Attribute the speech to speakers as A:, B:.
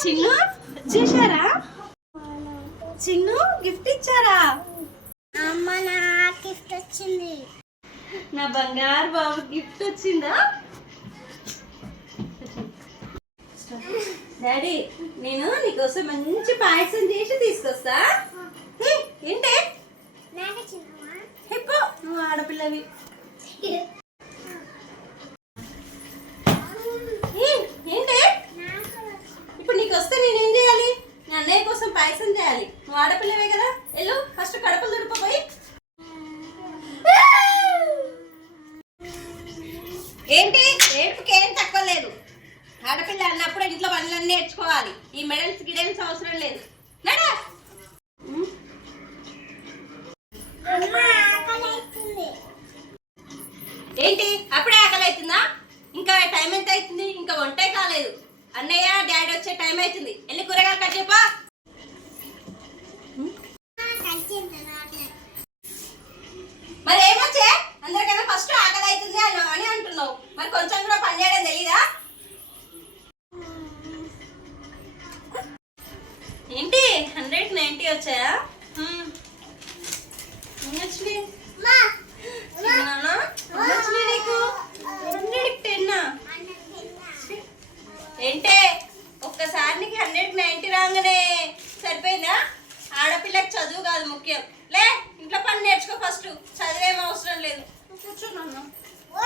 A: చిన్ను చేశారా? చిన్ను గిఫ్ట్ ఇచ్చారా?
B: అమ్మ నా గిఫ్ట్ వచ్చింది.
A: నా బంగారు బాబు గిఫ్ట్ వచ్చిందా? డాడీ నేను నీకోసం మంచి పాయసం చేసి తీసుకొస్తా. ఏంటే? నువ్వు ఆడపిల్లవి హ్మ్, ఏంటే ఇప్పుడు నీకు వస్తే నేనేం చేయాలి నా అన్నయ్య కోసం పాయసం చేయాలి. నువ్వు ఆడపిల్లవే కదా? వెళ్ళు ఫస్ట్ కడుపులు దుడిపోయి ఏంటి? ఏడుపుకి ఏం తక్కువ లేదు. ఆడపిల్ల అన్నప్పుడు ఇంట్లో పనులన్నీ నేర్చుకోవాలి. ఈ మెడల్స్ గిడల్స్ అవసరం లేదు. నడా. ఏంటి? అప్పుడే ఆకలి అవుతుందా ఇంకా టైం ఎంత అవుతుంది? ఇంకా వంటే కాలేదు. అన్నయ్య డాడీ వచ్చే టైం అవుతుంది. వెళ్ళి కూరగాయలు కట్ చెప్పా
B: కలిసింది నాకు
A: మరి ఏమొచ్చే? అందరికన్నా ఫస్ట్ ఆకలి అవుతుంది అని అంటున్నావు. మరి కొంచెం కూడా పని చేయడం తెలీదా? ఏంటి? హండ్రెడ్ నైంటీ వచ్చాయా వచ్చినాయి నీకు? హండ్రెడ్ టెన్నా ఏంటే? ఒక్కసారి నీకు హండ్రెడ్ నైంటీ రాగానే. 我